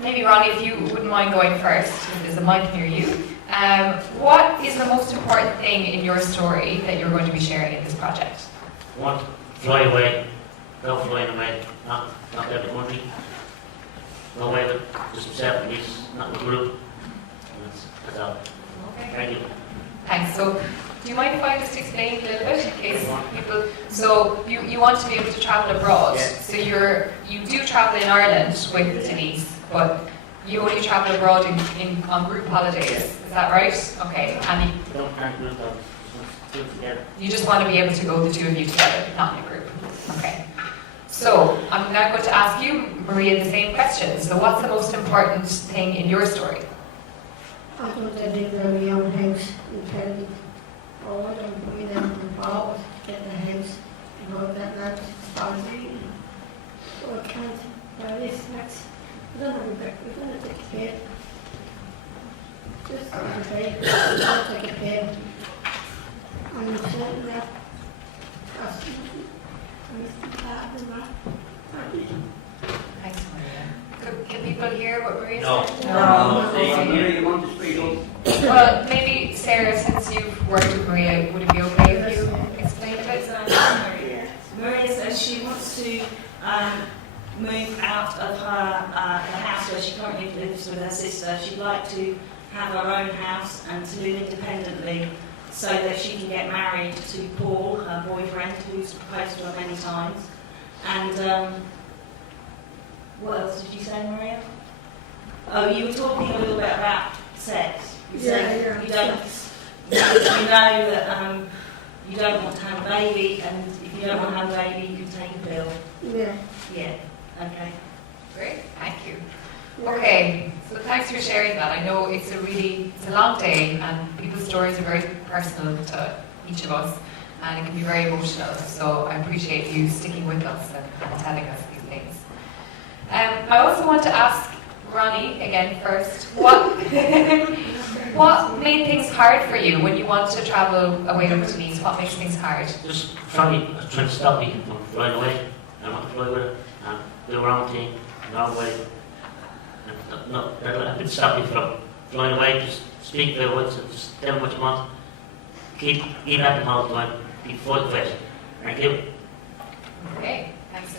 Maybe Ronnie, if you wouldn't mind going first, there's a mic near you. What is the most important thing in your story that you're going to be sharing in this project? Want to fly away, go flying away, not out the country. No way with just himself and he's not with the group. And that's all. Okay. Thank you. Thanks. So, do you mind if I just explain a little bit in case people? So, you want to be able to travel abroad. Yeah. So you do travel in Ireland with Denise, but you only travel abroad on group holidays. Is that right? Okay. And Don't try to group though. Just do it together. you just want to be able to go, the two of you together, not in a group. Okay. So, I'm now going to ask you, Maria, the same question. So, what's the most important thing in your story? I want to live in my own house in Kelly. I want to be there and forward to get the house and all that land policy. So I can't buy this next. I don't have a back, we're going to take a bed. Just take a bed, I'm going to take a bed. And I'm sitting there. Thanks, Maria. Can people hear what Maria No. said? No. Maria, you want to speak up? Well, maybe Sarah, since you've worked with Maria, would it be okay if you explain a bit? Maria says she wants to move out of her the house where she currently lives with her sister. She'd like to have her own house and to live independently so that she can get married to Paul, her boyfriend, who's proposed to her many times. And what else did you say, Maria? Oh, you were talking a little bit about sex. You said Yeah. you don't, you know that you don't want to have a baby, and if you don't want to have a baby, you can take a pill. Yeah. Yeah. Okay. Great, thank you. Okay, so thanks for sharing that. I know it's a long day, and people's stories are very personal to each of us, and it can be very emotional. So I appreciate you sticking with us and telling us these things. I also want to ask Ronnie again first. What made things hard for you when you want to travel away with Denise? What makes things hard? Just trying to stop me from flying away. I want to fly with her and do the wrong thing, the wrong way. And no, that'll stop me from flying away. Just speak their words and just tell them what you want. Keep at them all the time. Keep fighting for it. Thank you. Okay, thanks.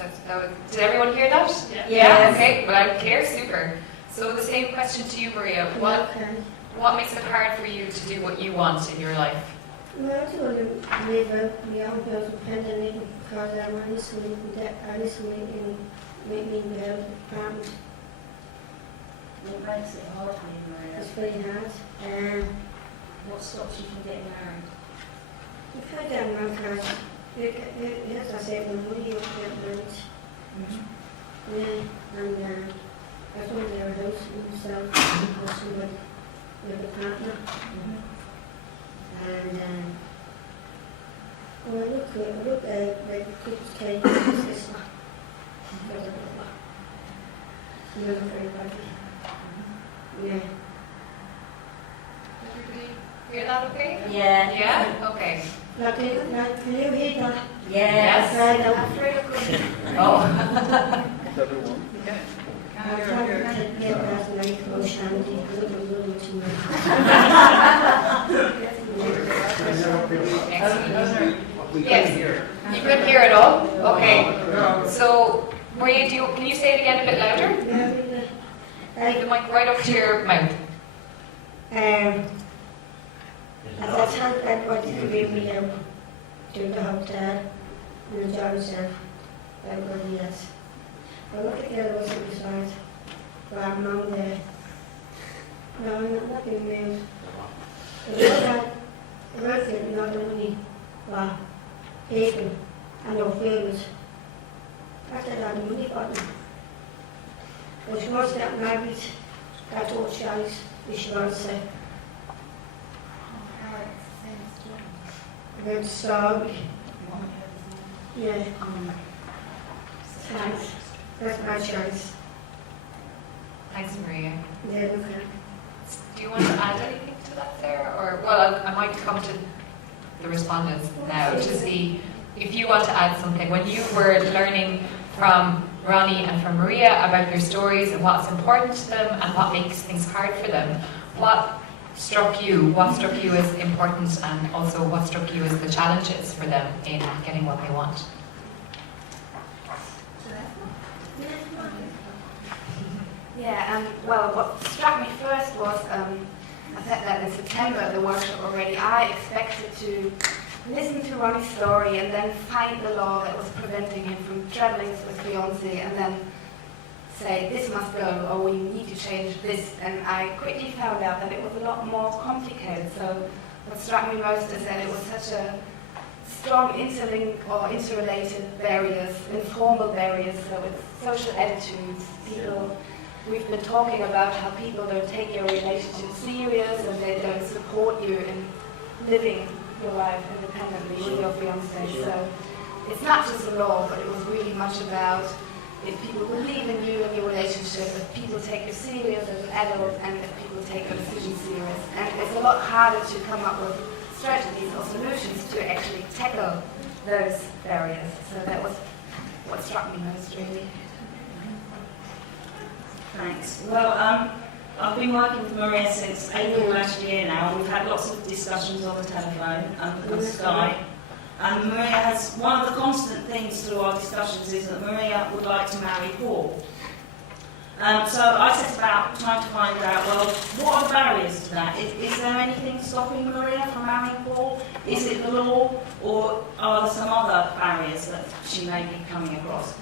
Did everyone hear that? Yeah. Yeah. Okay, well, I'm clear. Super. So the same question to you, Maria. What makes it hard for you to do what you want in your life? Well, I just want to live out my own house independently because I'm honestly in making my own apartment. What makes it hard for you, Maria? It's very hard. What stops you from getting married? You can't get around because as I said, when money you get married. Yeah, and I was in their house myself, also with a partner. And well, I look like the kids came to my sister. You know, everybody. Yeah. Everybody hear that okay? Yeah. Yeah? Okay. Like, can you hear that? Yes. Right, I'm afraid of going. Oh. I was trying to get last night from Shanty. I was really too Yes. You couldn't hear it all? Okay. So, Maria, can you say it again a bit louder? Take the mic right up to your mouth. As I told everybody to bring me out to the hotel and enjoy myself, everybody else. I look at the other ones on the side, but I'm not there. No, I'm not being moved. The rest of it, not only people and no favors. That's a lot of money for them. But she wants to get married, that's what she wants to say. Good story. Yeah. Thanks. That's my choice. Thanks, Maria. Yeah, okay. Do you want to add anything to that, Sarah? Or, well, I might come to the respondents now to see if you want to add something. When you were learning from Ronnie and from Maria about their stories and what's important to them and what makes things hard for them. What struck you? What struck you as important, and also what struck you as the challenges for them in getting what they want? Yeah, well, what struck me first was, I said that in September at the workshop already, I expected to listen to Ronnie's story and then find the law that was preventing him from traveling with Beyonce and then say, this must go, or we need to change this. And I quickly found out that it was a lot more complicated. So what struck me most is that it was such a strong interlinked or interrelated barriers, informal barriers, so it's social attitudes, people. We've been talking about how people don't take your relationship serious and they don't support you in living your life independently with your fiancé. So it's not just a law, but it was really much about if people believe in you and your relationship, if people take you serious as an adult, and if people take your decision serious. And it's a lot harder to come up with strategies or solutions to actually tackle those barriers. So that was what struck me most, really. Thanks. Well, I've been working with Maria since April last year now. We've had lots of discussions on the telephone and on Skype. And Maria has, one of the constant things through our discussions is that Maria would like to marry Paul. So I set about trying to find out, well, what are the barriers to that? Is there anything stopping Maria from marrying Paul? Is it the law, or are there some other barriers that she may be coming across?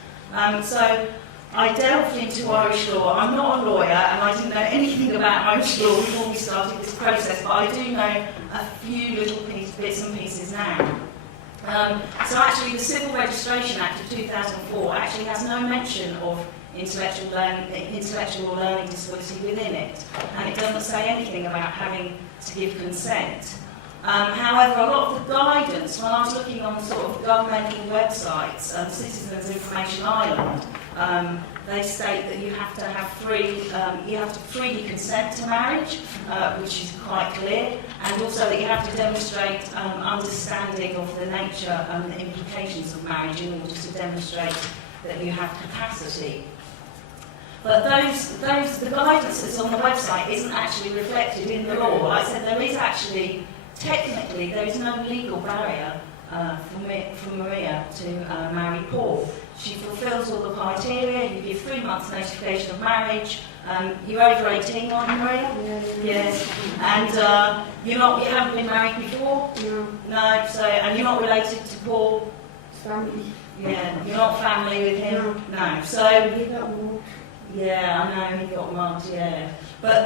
So I delved into Irish law. I'm not a lawyer and I didn't know anything about Irish law before we started this process, but I do know a few little bits and pieces now. So actually the Civil Registration Act of 2004 actually has no mention of intellectual or learning disability within it, and it doesn't say anything about having to give consent. However, a lot of the guidance, when I was looking on sort of governmental websites, Citizens Information Ireland, they state that you have to have you have to freely consent to marriage, which is quite clear, and also that you have to demonstrate understanding of the nature and the implications of marriage in order to demonstrate that you have capacity. But the guidance that's on the website isn't actually reflected in the law. Like I said, there is actually, technically, there is no legal barrier for Maria to marry Paul. She fulfills all the criteria. You give 3 months notification of marriage. You're over 18, aren't you, Maria? Yes. And you haven't been married before? No. No. So, and you're not related to Paul? Family. Yeah. You're not family with him? No. So. He got moved. Yeah, I know, he got mugged, yeah. But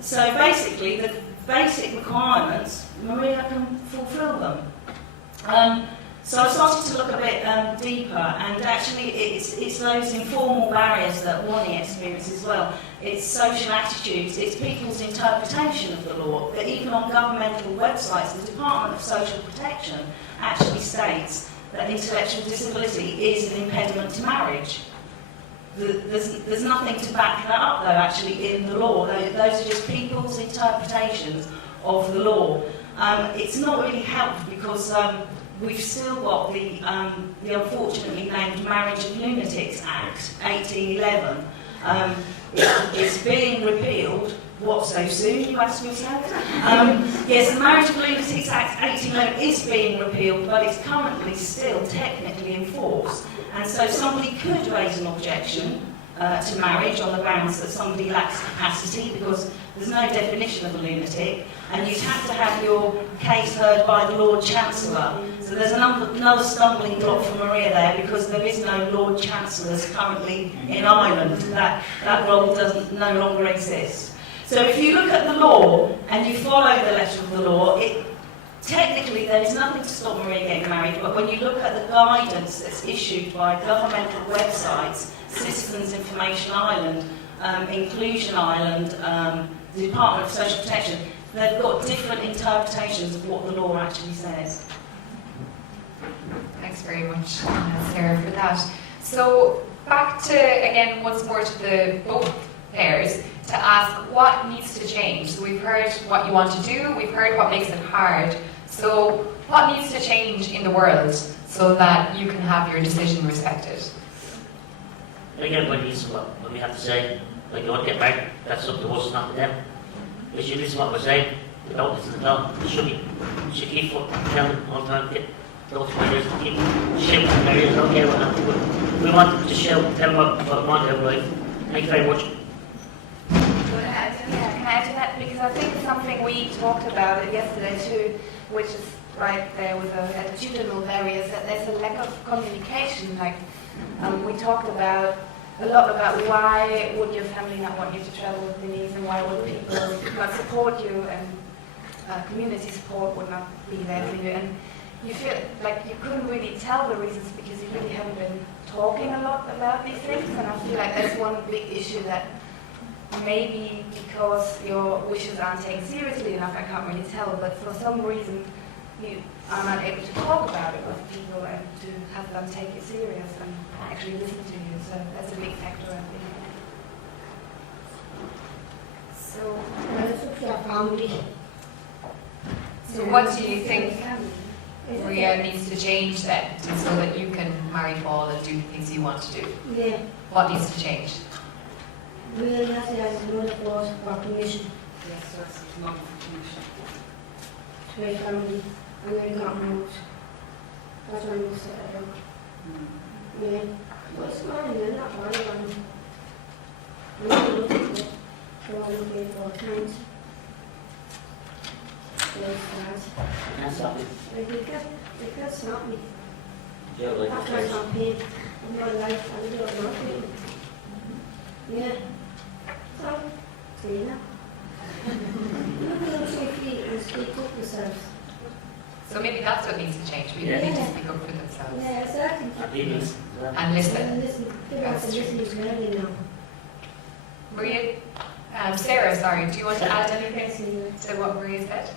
so basically, the basic requirements, Maria can fulfil them. So I started to look a bit deeper, and actually it's those informal barriers that Ronnie experiences as well. It's social attitudes, it's people's interpretation of the law, that even on governmental websites, the Department of Social Protection actually states that intellectual disability is an impediment to marriage. There's nothing to back that up, though, actually, in the law. Those are just people's interpretations of the law. It's not really helped because we've still got the unfortunately named Marriage of Lunatics Act, 1811. It's being repealed. What, so soon, you ask yourself? Yes, the Marriage of Lunatics Act 1811 is being repealed, but it's currently still technically in force. And so somebody could raise an objection to marriage on the grounds that somebody lacks capacity, because there's no definition of a lunatic, and you'd have to have your case heard by the Lord Chancellor. So there's another stumbling block for Maria there, because there is no Lord Chancellors currently in Ireland. That role no longer exists. So if you look at the law and you follow the letter of the law, technically there is nothing to stop Maria getting married, but when you look at the guidance that's issued by governmental websites, Citizens Information Ireland, Inclusion Ireland, the Department of Social Protection, they've got different interpretations of what the law actually says. Thanks very much, Sarah, for that. So back to, again, once more to both pairs, to ask what needs to change. So we've heard what you want to do, we've heard what makes it hard. So what needs to change in the world so that you can have your decision respected? think everybody needs what we have to say. Like, you want to get married, that's up to us, not to them. They should listen to what we're saying. They don't listen at all. They should keep telling them all the time, get those players, keep shouting their ears, don't care what happens. But we want to shout, tell them what we want to have life. Thank you very much. Can I add to that? Because I think something we talked about it yesterday too, which is right there with the attitudinal barriers, that there's a lack of communication. Like we talked about a lot about why would your family not want you to travel with Denise, and why would people not support you, and community support would not be there for you. And you feel like you couldn't really tell the reasons because you really haven't been talking a lot about these things. And I feel like that's one big issue that maybe because your wishes aren't taken seriously enough, I can't really tell, but for some reason you are not able to talk about it with people and to have them take it serious and actually listen to you. So that's a big factor, I think. So, It's up to your family. So what do you think Maria needs to change then, so that you can marry Paul and do the things you want to do? Yeah, What needs to change? really has to have another voice for permission Yes, so it's not permission. to my family. And then got moved. That's why I moved to Edinburgh. Yeah. But it's mine, they're not worried about me. I'm not looking for it. So I'm looking for times. Can't stop it. They can't stop me. Joe, like After I got paid in my life, I did it nothing. Yeah. So, see that? Look at your feet and speak up yourselves. So maybe that's what needs to change. People need to speak up for themselves Yeah, exactly. Opinions. and listen. Listen. People have to listen to clearly now. Maria, Sarah, sorry, do you want to add anything to what Maria said?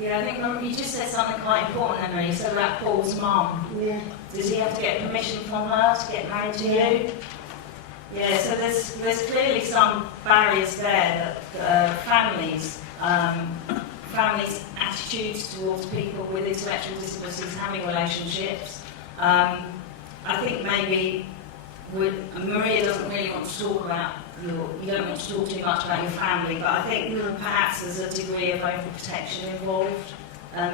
Yeah, I think you just said something quite important, Emily. You said about Paul's mum. Yeah. Does he have to get permission from her to get married to you? Yeah, so there's clearly some barriers there that families' attitudes towards people with intellectual disabilities having relationships. I think maybe Maria doesn't really want to talk about you don't want to talk too much about your family, but I think perhaps there's a degree of overprotection involved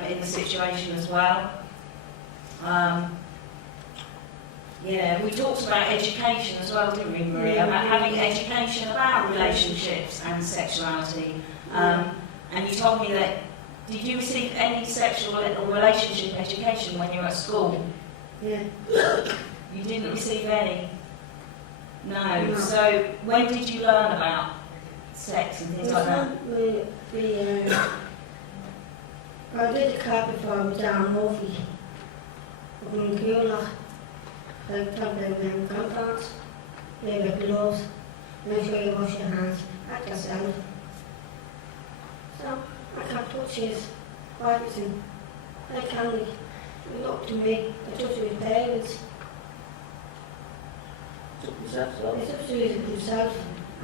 in the situation as well. Yeah, we talked about education as well, didn't we, Maria? About having education about relationships and sexuality. And you told me that, did you receive any sexual or relationship education when you were at school? Yeah. You didn't receive any? No. So when did you learn about sex and things like that? I did the car before I was down Murphy. Up in Keilach. Like probably when grandparents. They wear gloves. Make sure you wash your hands. At yourself. So I can't touch his everything. I can't. He looked to me. I touched his parents. It's up to himself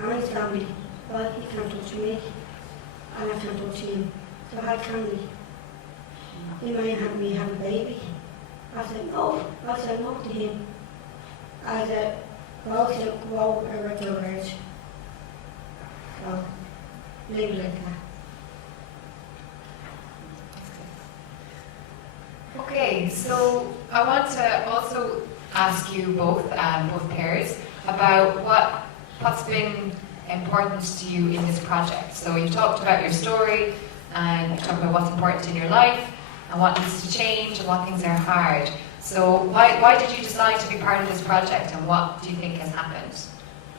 and his family. Well, he can't touch me, and I can't touch him. So how can we? He might have me have a baby. I said no. I said no to him. I said, well, I said, grow a regular age. So, leave it like that. Okay, so I want to also ask you both, both pairs, about what's been important to you in this project. So you've talked about your story, and you've talked about what's important in your life, and what needs to change, and what things are hard. So why did you decide to be part of this project, and what do you think has happened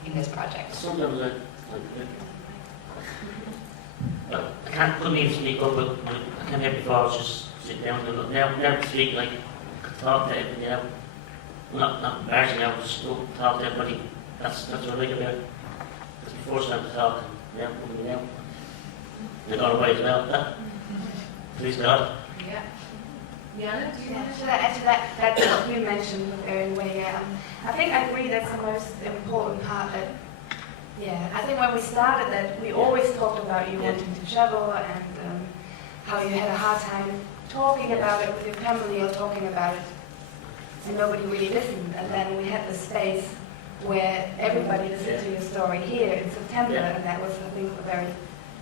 in this project? Sometimes I couldn't even speak up, but I came here before, I was just sitting down and now speak, like, talk to everybody, you know. Not embarrassing, I was just talk to everybody. That's what I like about it. Because before I started to talk, now putting me down. They got away as well. Please God. Yeah. Yeah. To that's what you mentioned earlier. I think I agree that's the most important part. That, I think when we started that, we always talked about you wanting to travel and how you had a hard time talking about it with your family or talking about it, and nobody really listened. And then we had the space where everybody listened to your story here in September, and that was, I think, a very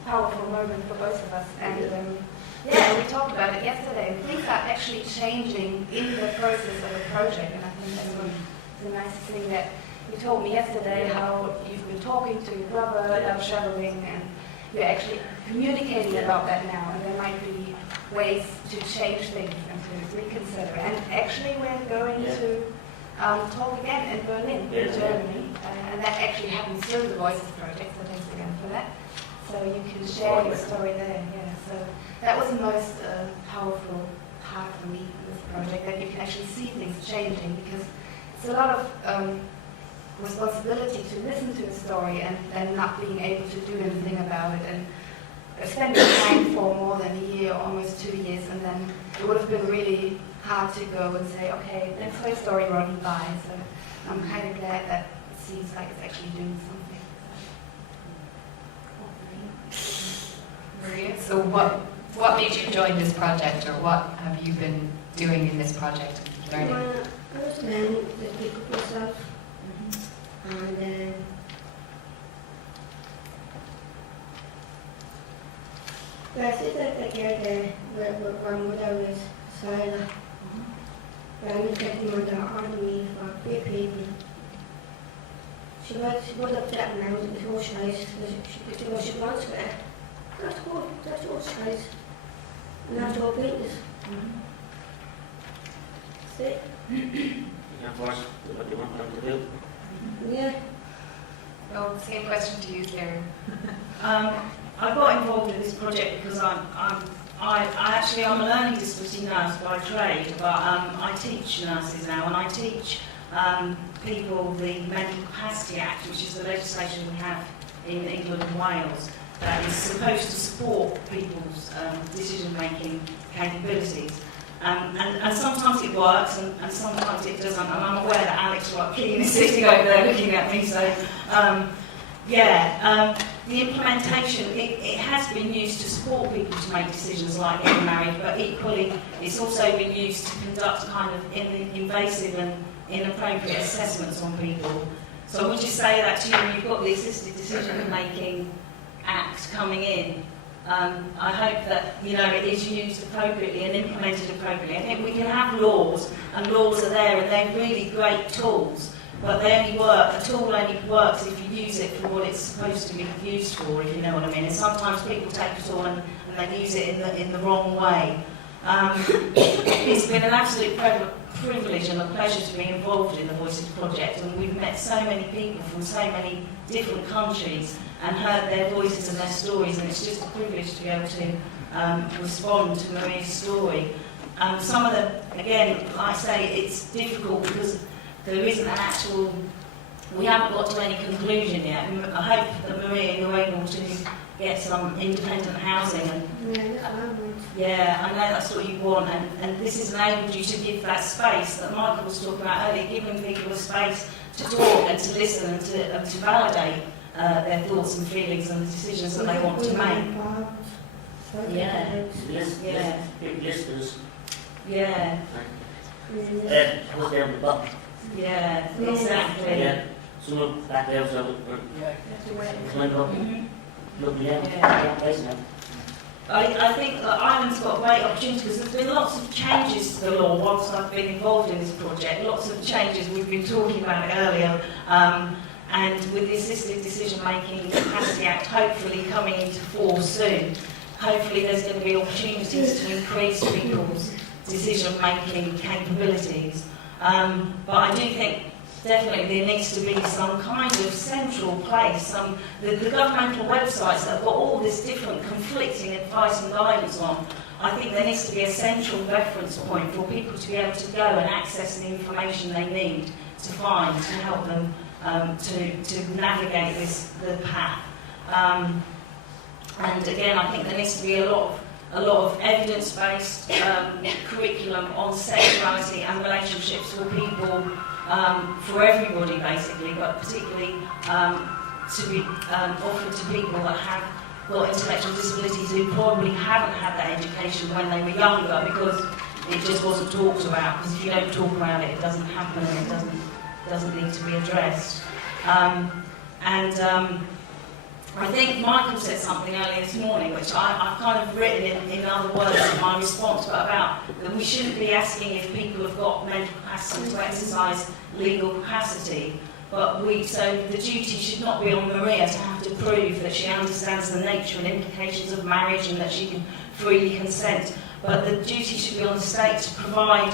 powerful moment for both of us. And yeah, we talked about it yesterday. Things are actually changing in the process of the project, and I think that's the nice thing that you told me yesterday, how you've been talking to your brother about traveling, and you're actually communicating about that now, and there might be ways to change things and to reconsider. And actually we're going to talk again in Berlin, in Germany, and that actually happens through the Voices Project, so thanks again for that. So you can share your story there, yeah. So that was the most powerful part for me in this project, that you can actually see things changing, because it's a lot of responsibility to listen to a story and then not being able to do anything about it, and spending time for more than a year, almost 2 years, and then it would have been really hard to go and say, okay, that's my story running by. So I'm kind of glad that it seems like it's actually doing something. Maria, so what made you join this project, or what have you been doing in this project and learning? Well, I was learning to speak up myself, and I see that the girl there, where mother was silent. And I was getting mother on me for big people. She was upset and I was so shy. She wants to that's what shy. And that's all business. See? Of course, what they want them to do. Yeah. Oh, same question to you, Sarah. I got involved in this project because I'm a learning disability nurse by trade, but I teach nurses now, and I teach people the Mental Capacity Act, which is the legislation we have in England and Wales that is supposed to support people's decision-making capabilities. And sometimes it works, and sometimes it doesn't. And I'm aware that Alex Rockin is sitting over there looking at me, so the implementation, it has been used to support people to make decisions like getting married, but equally it's also been used to conduct kind of invasive and inappropriate assessments on people. So I would just say that to you, when you've got the Assisted Decision-Making Act coming in, I hope that it is used appropriately and implemented appropriately. I think we can have laws, and laws are there, and they're really great tools. But they only work, a tool only works if you use it for what it's supposed to be used for, if you know what I mean. And sometimes people take a tool and they use it in the wrong way. It's been an absolute privilege and a pleasure to be involved in the Voices Project, and we've met so many people from so many different countries and heard their voices and their stories, and it's just a privilege to be able to respond to Maria's story. Some of them, again, like I say, it's difficult because there isn't an actual, we haven't got to any conclusion yet. I hope that Maria, you're able to get some independent housing. And, Yeah, that's what I want. yeah, I know that's what you want, and this has enabled you to give that space that Michael was talking about earlier, giving people a space to talk and to listen and to validate their thoughts and feelings and the decisions that they want to make. Yeah. Big listeners. Yeah, I was there on the bottom. yeah, exactly. Yeah. Someone back there was climbed up. Mhm. Lovely, yeah. Yeah. Yeah, place now. I think that Ireland's got great opportunities because there's been lots of changes to the law whilst I've been involved in this project. Lots of changes, we've been talking about it earlier. And with the Assisted Decision-Making Capacity Act hopefully coming into force soon, hopefully there's going to be opportunities to increase people's decision-making capabilities. But I do think definitely there needs to be some kind of central place, the governmental websites that have got all this different conflicting advice and guidance on. I think there needs to be a central reference point for people to be able to go and access the information they need to find to help them to navigate the path. And again, I think there needs to be a lot of evidence-based curriculum on sexuality and relationships for people, for everybody basically, but particularly to be offered to people that have got intellectual disabilities who probably haven't had that education when they were younger because it just wasn't talked about. Because if you don't talk about it, it doesn't happen and it doesn't need to be addressed. I think Michael said something earlier this morning, which I've kind of written in other words in my response, but about that we shouldn't be asking if people have got mental capacity to exercise legal capacity. But so the duty should not be on Maria to have to prove that she understands the nature and implications of marriage and that she can freely consent. But the duty should be on the state to provide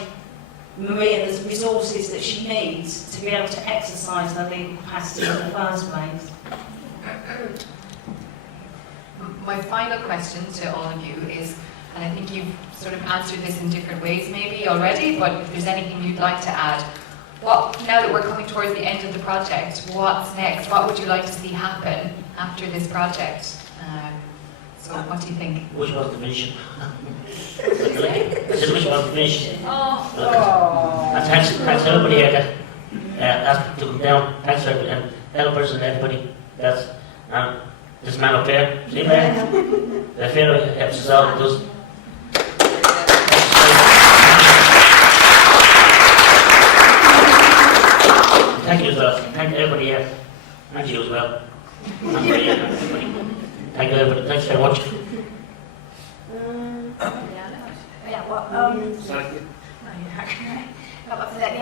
Maria the resources that she needs to be able to exercise her legal capacity in the first place. My final question to all of you is, and I think you've sort of answered this in different ways maybe already, but if there's anything you'd like to add, now that we're coming towards the end of the project, what's next? What would you like to see happen after this project? So what do you think? Which was the mission? I said, which was the mission? Oh. And thanks to everybody here that asked to come down. Thanks to everybody, and helpers and everybody. That's this man up there. See him there? The fellow helps us out. Does. Thank you as well. Thank everybody here. Thank you as well. Thank you everybody. Thanks very much.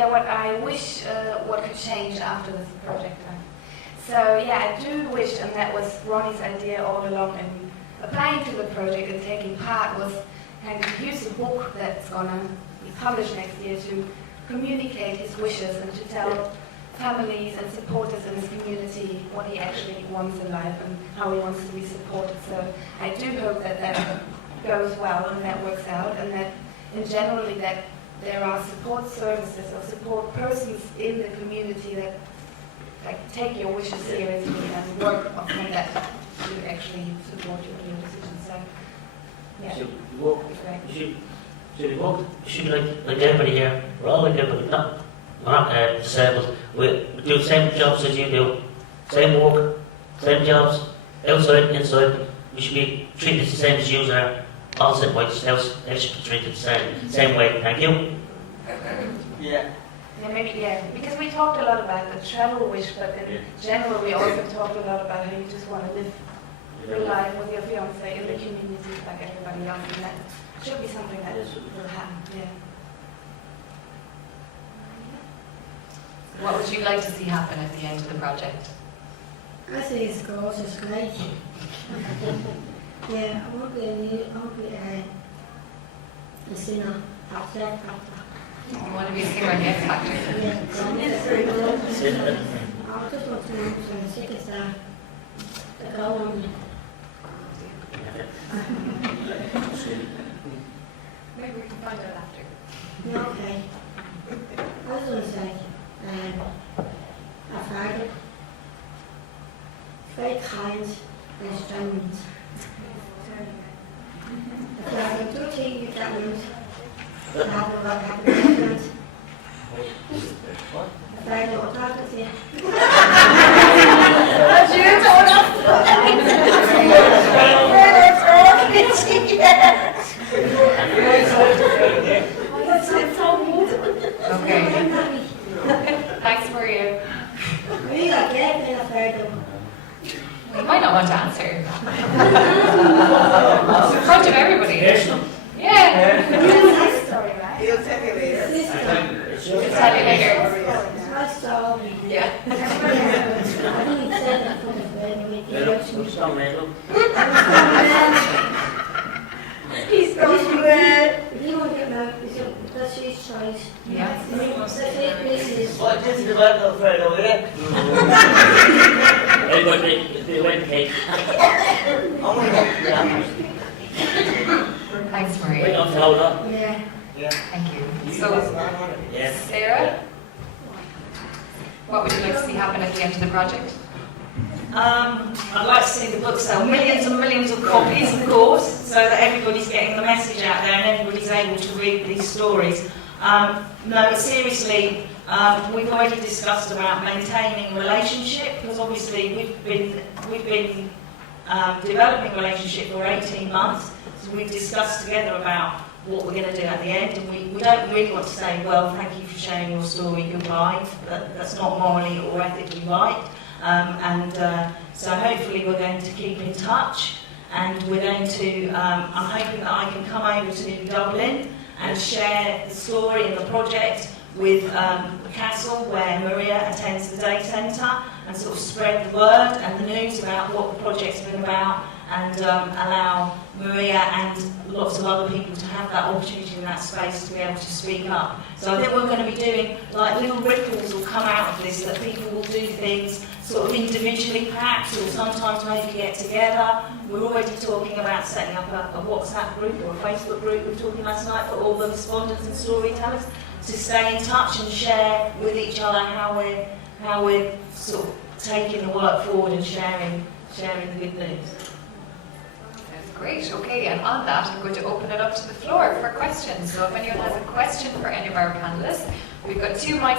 What I wish what could change after this project. So yeah, I do wish, and that was Ronnie's idea all along in applying to the project and taking part, was kind of use a book that's gonna be published next year to communicate his wishes and to tell families and supporters in his community what he actually wants in life and how he wants to be supported. So I do hope that that goes well and that works out, and that in generally that there are support services or support persons in the community that take your wishes seriously and work on that to actually support your decisions. So yeah, Should we walk? great. Should we walk? Should be like everybody here. We're all like everybody. We're not disabled. We do the same jobs as you do. Same work, same jobs, outside, inside. We should be treated the same as you are. All same way. They should be treated the same way. Thank you. Yeah. Yeah, maybe, yeah, because we talked a lot about the travel wish, but in general we also talked a lot about how you just want to live your life with your fiancé in the community like everybody else, and that should be something that will happen, yeah. What would you like to see happen at the end of the project? I think it's gorgeous, great. Yeah, I want to be a singer, actor. You want to be a singer on the X Factor? Yeah, I just want to know some tickets that go on. Maybe we can find out after. Yeah, okay. I was going to say, I've heard it. Very kind and strong. If you have a duty, you get news. Have a different. If I don't talk to you. Okay. Thanks, Maria. We got get in a fair. You might not want to answer. In front of everybody. Yeah. Nice story, right? He'll tell you later. I'll tell you later. I saw. Yeah. I didn't say that from the anyway. He's so good. You want to get married, that's his choice. Yeah. What is the work of Fred over here? Everybody, they went cake. Thanks, Wait Maria. on to hold up. Yeah. Thank you. So, Yes. Sarah, what would you like to see happen at the end of the project? I'd like to see the book sell millions and millions of copies, of course, so that everybody's getting the message out there and everybody's able to read these stories. No, but seriously, we've already discussed about maintaining a relationship, because obviously we've been developing a relationship for 18 months. So we've discussed together about what we're going to do at the end, and we don't really want to say, well, thank you for sharing your story, goodbye. That's not morally or ethically right. So hopefully we're going to keep in touch, and we're going to, I'm hoping that I can come over to Dublin and share the story and the project with the castle where Maria attends the day centre, and sort of spread the word and the news about what the project's been about, and allow Maria and lots of other people to have that opportunity in that space to be able to speak up. So I think we're going to be doing, like, little ripples will come out of this, that people will do things sort of individually perhaps, or sometimes maybe get together. We're already talking about setting up a WhatsApp group or a Facebook group. We were talking last night for all the respondents and storytellers to stay in touch and share with each other how we're sort of taking the work forward and sharing the good news. That's great. Okay, and on that, I'm going to open it up to the floor for questions. So if anyone has a question for any of our panelists, we've got 2 mics